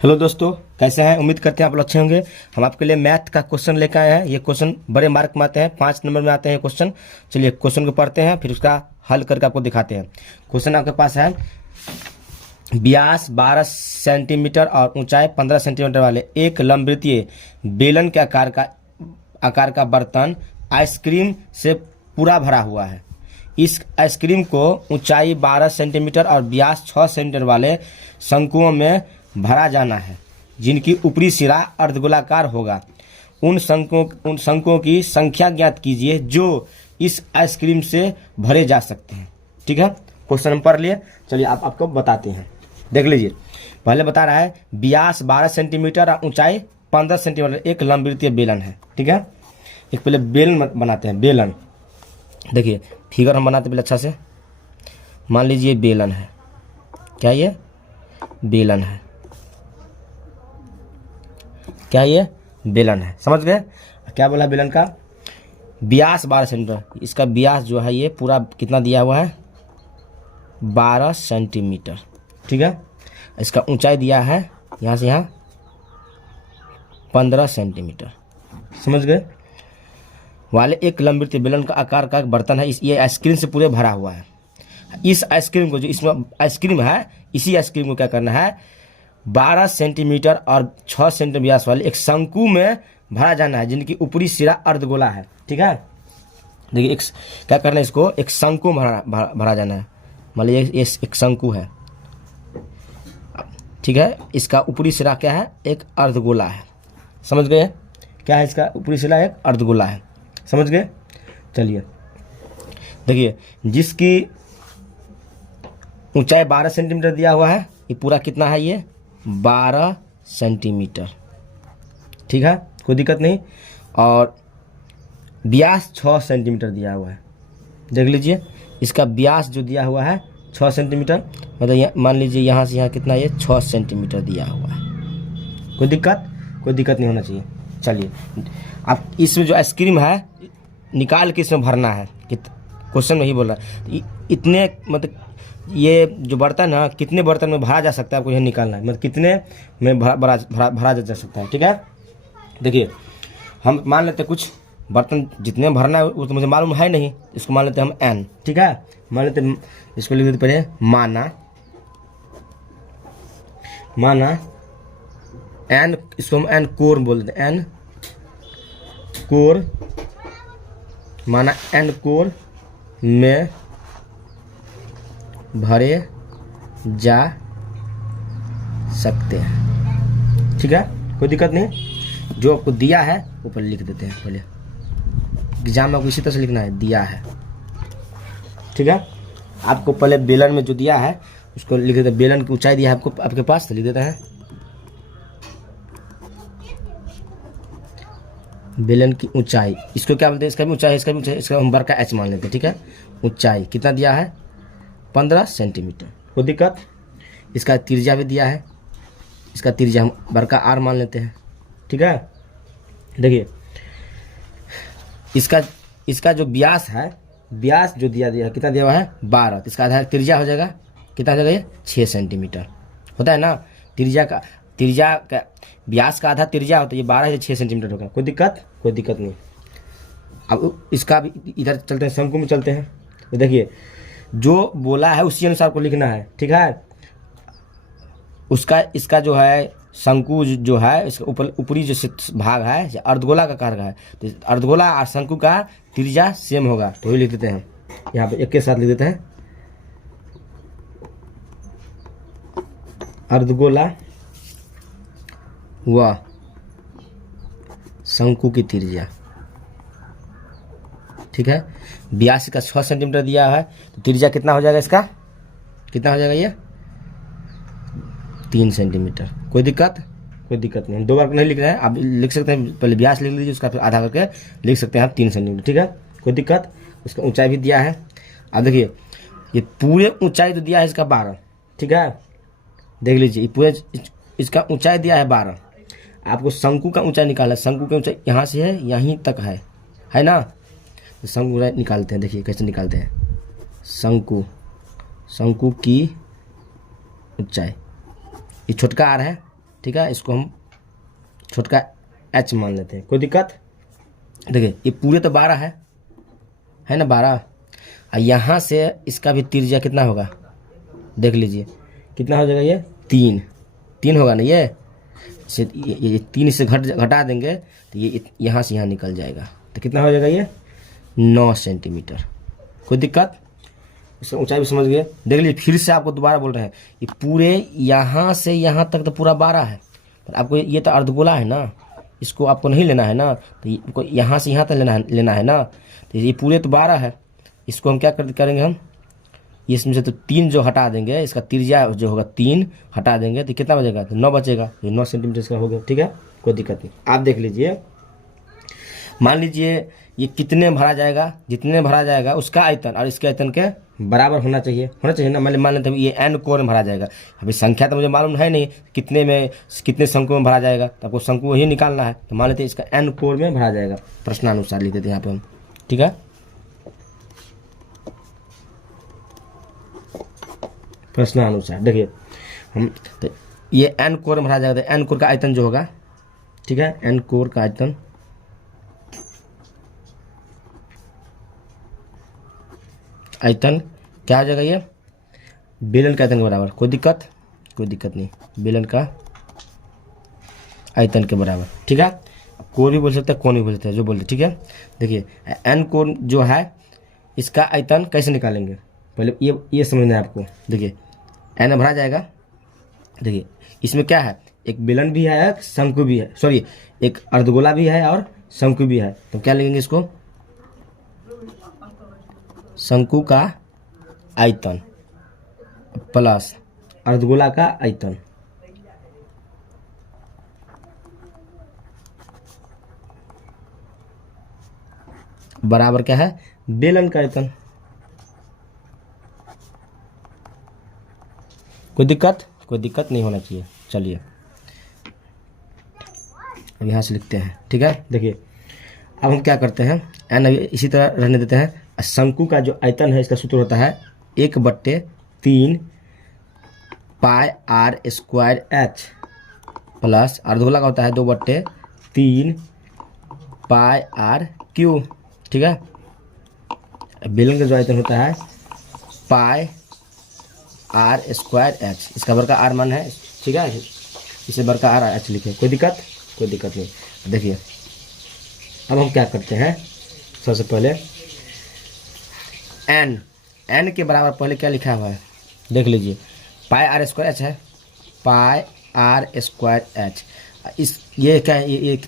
Hello दोस्तों, कैसे हैं? उम्मीद करते हैं आप लोग अच्छे होंगे। हम आपके लिए मैथ का क्वेश्चन लेकर आए हैं। ये क्वेश्चन बड़े मार्क में आते हैं, 5 नंबर में आते हैं क्वेश्चन। चलिए क्वेश्चन को पढ़ते हैं, फिर उसका हल करके आपको दिखाते हैं। क्वेश्चन आपके पास है, व्यास 12 सेंटीमीटर और ऊंचाई 15 सेंटीमीटर वाले एक लंबवृत्तीय बेलन के आकार का बर्तन आइसक्रीम से पूरा भरा हुआ है। इस आइसक्रीम को ऊंचाई 12 सेंटीमीटर और व्यास 6 सेंटीमीटर वाले शंकुओं में भरा जाना है, जिनकी ऊपरी सिरा अर्धगोलाकार होगा। उन शंकुओं की संख्या ज्ञात कीजिए जो इस आइसक्रीम से भरे जा सकते हैं। ठीक है, क्वेश्चन हम पढ़ लिए। चलिए आपको बताते हैं, देख लीजिए। पहले बता रहा है व्यास 12 सेंटीमीटर और ऊंचाई 15 सेंटीमीटर एक लंबवृत्तीय बेलन है। ठीक है, एक पहले बेलन बनाते हैं। बेलन देखिए, फिगर हम बनाते पहले अच्छा से। मान लीजिए बेलन है, क्या ये बेलन है, क्या ये बेलन है, समझ गए? क्या बोला बेलन का? व्यास 12 सेंटीमीटर, इसका व्यास जो है ये पूरा कितना दिया हुआ है? 12 सेंटीमीटर। ठीक है, इसका ऊंचाई दिया है यहाँ से यहाँ 15 सेंटीमीटर, समझ गए? वाले एक लंबवृत्तीय बेलन का आकार का एक बर्तन है, ये आइसक्रीम से पूरे भरा हुआ है। इस आइसक्रीम को, जो इसमें आइसक्रीम है, इसी आइसक्रीम को क्या करना है? 12 सेंटीमीटर और 6 सेंटीमीटर व्यास वाले एक शंकु में भरा जाना है, जिनकी ऊपरी सिरा अर्धगोला है। ठीक है, देखिए क्या करना है, इसको एक शंकु भरा जाना है। मान लीजिए ये एक शंकु है, ठीक है, इसका ऊपरी सिरा क्या है? एक अर्धगोला है। समझ गए? क्या है इसका ऊपरी सिरा? एक अर्धगोला है। समझ गए? चलिए देखिए, जिसकी ऊंचाई 12 सेंटीमीटर दिया हुआ है, ये पूरा कितना है? ये 12 सेंटीमीटर। ठीक है, कोई दिक्कत नहीं। और व्यास 6 सेंटीमीटर दिया हुआ है। देख लीजिए, इसका व्यास जो दिया हुआ है 6 सेंटीमीटर, मतलब मान लीजिए यहाँ से यहाँ कितना? ये 6 सेंटीमीटर दिया हुआ है। कोई दिक्कत नहीं होना चाहिए। चलिए, आप इसमें जो आइसक्रीम है निकाल के इसमें भरना है। क्वेश्चन में ही बोल रहा है इतने, मतलब ये जो बर्तन है कितने बर्तन में भरा जा सकता है, आपको यह निकालना है। मतलब कितने में भरा जा सकता है। ठीक है, देखिए हम मान लेते हैं कुछ बर्तन जितने में भरना है वो तो मुझे मालूम है नहीं, इसको मान लेते हैं हम n। ठीक है, मान लेते हैं, इसको लिख देते पहले माना n, इसको हम n कोर बोल देते हैं। n कोर, माना n कोर में भरे जा सकते हैं। ठीक है, कोई दिक्कत नहीं। जो आपको दिया है ऊपर लिख देते हैं। पहले एग्जाम में आपको इसी तरह से लिखना है, दिया है। ठीक है, आपको पहले बेलन में जो दिया है उसको लिख देते हैं। बेलन की ऊंचाई दिया है आपको, आपके पास, तो लिख देते हैं बेलन की ऊंचाई। इसको क्या बोलते हैं? इसका भी ऊंचाई है, इसका भी ऊंचाई, इसका हम बड़का h मान लेते हैं। ठीक है, ऊंचाई कितना दिया है? 15 सेंटीमीटर। कोई दिक्कत? इसका त्रिज्या भी दिया है, इसका त्रिज्या हम बड़का r मान लेते हैं। ठीक है, देखिए इसका जो व्यास है, व्यास जो दिया है कितना दिया हुआ है? 12। इसका आधा त्रिज्या हो जाएगा, कितना हो जाएगा? ये 6 सेंटीमीटर होता है ना। त्रिज्या का व्यास का आधा त्रिज्या होता है, ये 12 से 6 सेंटीमीटर होगा। कोई दिक्कत नहीं। अब इसका भी इधर चलते हैं, शंकु में चलते हैं। तो देखिए, जो बोला है उसी अनुसार को लिखना है। ठीक है, इसका जो है शंकु जो है, इसका ऊपरी जो भाग है अर्धगोला का आकार का है, तो अर्धगोला और शंकु का त्रिज्या सेम होगा, तो वही लिख देते हैं। यहाँ पे एक के साथ लिख देते हैं, अर्धगोला व शंकु की त्रिज्या। ठीक है, व्यास का 6 सेंटीमीटर दिया है, तो त्रिज्या कितना हो जाएगा? इसका कितना हो जाएगा? ये 3 सेंटीमीटर। कोई दिक्कत नहीं। 2 बार नहीं लिख रहे हैं, आप लिख सकते हैं, पहले व्यास लिख लीजिए, उसका फिर आधा करके लिख सकते हैं आप 3 सेंटीमीटर। ठीक है, कोई दिक्कत? उसका ऊंचाई भी दिया है। अब देखिए, ये पूरे ऊंचाई तो दिया है इसका 12। ठीक है, देख लीजिए, ये पूरे इसका ऊंचाई दिया है 12। आपको शंकु का ऊंचाई निकालना है। शंकु का ऊंचाई यहाँ से है, यहीं तक है ना। तो शंकु निकालते हैं, देखिए कैसे निकालते हैं। शंकु की ऊंचाई, ये छोटका आर है। ठीक है, इसको हम छोटका h मान लेते हैं, कोई दिक्कत। देखिए ये पूरे तो 12 है ना 12, और यहाँ से इसका भी त्रिज्या कितना होगा देख लीजिए, कितना हो जाएगा ये 3 होगा ना, ये 3 से घटा देंगे तो ये यहाँ से यहाँ निकल जाएगा, तो कितना हो जाएगा ये 9 सेंटीमीटर। कोई दिक्कत, इसका ऊंचाई भी समझ गए। देख लीजिए फिर से आपको दोबारा बोल रहे हैं, ये पूरे यहाँ से यहाँ तक तो पूरा 12 है, पर आपको ये तो अर्धगोला है ना, इसको आपको नहीं लेना है ना, तो यहाँ से यहाँ तक लेना है ना, तो ये पूरे तो 12 है, इसको हम क्या करेंगे हम, इसमें से तो 3 जो हटा देंगे, इसका त्रिज्या जो होगा 3 हटा देंगे तो कितना बचेगा, तो 9 बचेगा, ये 9 सेंटीमीटर का हो गया, ठीक है, कोई दिक्कत नहीं। आप देख लीजिए, मान लीजिए ये कितने भरा जाएगा, जितने भरा जाएगा उसका आयतन और इसके आयतन के बराबर होना चाहिए ना। मान लेते हैं ये n कोर में भरा जाएगा, अभी संख्या तो मुझे मालूम है नहीं कितने शंकु में भरा जाएगा, तो आपको शंकु ही निकालना है, तो मान लेते हैं इसका n कोर में भरा जाएगा, प्रश्नानुसार लिख देते हैं यहाँ पे हम, ठीक है, प्रश्नानुसार। देखिए हम तो ये n कोर में भरा जाएगा, तो n कोर का आयतन जो होगा, ठीक है, n कोर का आयतन क्या हो जाएगा, ये बेलन का आयतन के बराबर। कोई दिक्कत नहीं, बेलन का आयतन के बराबर, ठीक है। कोर भी बोल सकते हैं, कोण भी बोल सकते हैं, जो बोलते, ठीक है। देखिए n कोण जो है इसका आयतन कैसे निकालेंगे, पहले ये समझना है आपको। देखिए n भरा जाएगा, देखिए इसमें क्या है, एक बेलन भी है, एक शंकु भी है, सॉरी एक अर्धगोला भी है और शंकु भी है, तो क्या लिखेंगे इसको, शंकु का आयतन प्लस अर्धगोला का आयतन बराबर क्या है, बेलन का आयतन। कोई दिक्कत नहीं होना चाहिए। चलिए अब यहाँ से लिखते हैं, ठीक है। देखिए अब हम क्या करते हैं, n इसी तरह रहने देते हैं। शंकु का जो आयतन है इसका सूत्र होता है 1/3 पाई आर स्क्वायर एच प्लस अर्धगोला का होता है 2/3 पाई आर क्यू, ठीक है। बेलन का जो आयतन होता है पाई आर स्क्वायर एच, इसका वर्ग का आर मान है, ठीक है, इसे वर्ग का आर एच लिखे, कोई दिक्कत नहीं। देखिए अब हम क्या करते हैं, सबसे पहले n के बराबर पहले क्या लिखा हुआ है देख लीजिए, पाई आर स्क्वायर एच है, पाई आर स्क्वायर एच, इस ये क्या है, ये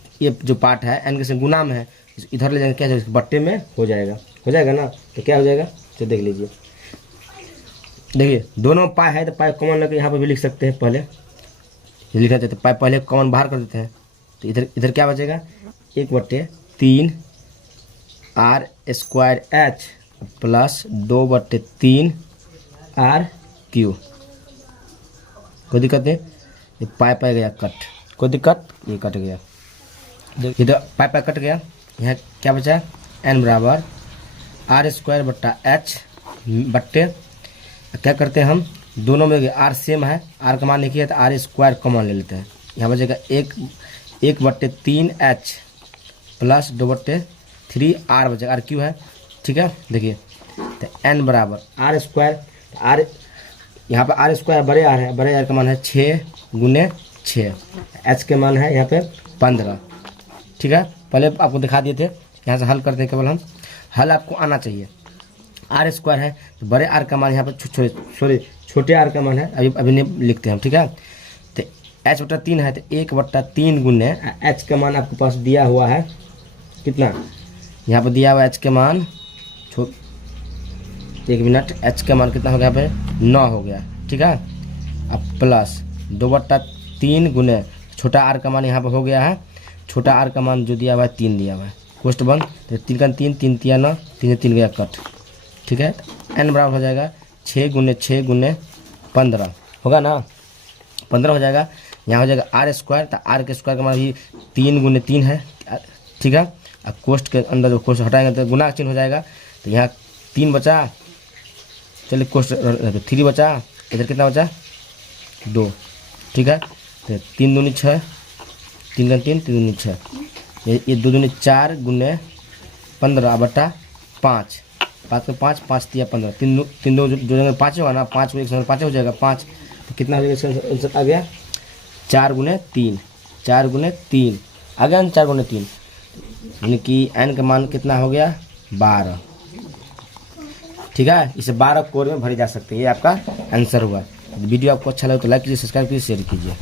जो पार्ट है n के से गुना में है, इधर ले जाएंगे क्या जाएगा, बट्टे में हो जाएगा ना, तो क्या हो जाएगा, तो देख लीजिए। देखिए दोनों पाई है तो पाई कॉमन लेकर यहाँ पर भी लिख सकते हैं, पहले ये लिखा जाता है, पाई पहले कॉमन बाहर कर देते हैं, तो इधर क्या बचेगा, 1/3 R square H plus 2/3 R Q. कोई दिक्कत नहीं, ये पाई गया कट, कोई दिक्कत, ये कट गया, इधर पाई कट गया, यहाँ क्या बचा, n बराबर आर स्क्वायर बट्टा एच बट्टे, क्या करते हैं हम, दोनों में आर सेम है, आर का मान लिखिए तो आर स्क्वायर कॉमन ले लेते हैं, यहाँ बचेगा 1/3 एच प्लस 2/3 आर बचेगा, आर क्यू है, ठीक है। देखिए तो n बराबर आर स्क्वायर, आर यहाँ पर आर स्क्वायर बड़े आर है, बड़े आर का मान है 6×6, एच के मान है यहाँ पे 15, ठीक है। पहले आपको दिखा दिए थे, यहाँ से हल करते हैं, केवल हम हल आपको आना चाहिए। आर स्क्वायर है तो बड़े आर का मान यहाँ पर छोटे आर का मान है, अभी नहीं लिखते हम, ठीक है। तो h/3 है तो 1/3 गुने h का मान आपके पास दिया हुआ है कितना, यहाँ पर दिया हुआ h के मान, एक मिनट, h का मान कितना हो गया, यहाँ पे 9 हो गया, ठीक है। अब प्लस 2/3 गुने छोटा r का मान यहाँ पर हो गया है, छोटा r का मान जो दिया हुआ है 3 दिया हुआ है, कोष्ट बंद, तो 3 का 3, 3 तिया 9, 3 से 3 गया कट, ठीक है। n बराबर हो जाएगा 6×6×15 होगा ना, 15 हो जाएगा। यहाँ हो जाएगा आर स्क्वायर, तो आर के स्क्वायर का मान भी 3×3 है, ठीक है। अब कोष्ट के अंदर जो कोष्ट हटाएंगे तो गुना का चिन्ह हो जाएगा, तो यहाँ 3 बचा, चलिए कोष्ट 3 बचा, इधर कितना बचा 2, ठीक है। तो 3 दूनी 6, 3 दूनी 3, 3 दूनी 6, ये 2 दूनी 4 गुने 15 बटा 5, 5 में 5, 5 तिया 15, 3 दो जो 5 होगा ना, 5 को 1 से 5 हो जाएगा 5, तो कितना हो जाएगा इसका आंसर आ गया 4 गुने 3, 4 गुने 3 आ गया ना, 4 गुने 3, यानी कि n का मान कितना हो गया 12। ठीक है, इसे 12 कोर में भरे जा सकते हैं, ये आपका आंसर हुआ। वीडियो आपको अच्छा लगे तो लाइक कीजिए, सब्सक्राइब कीजिए, शेयर कीजिए।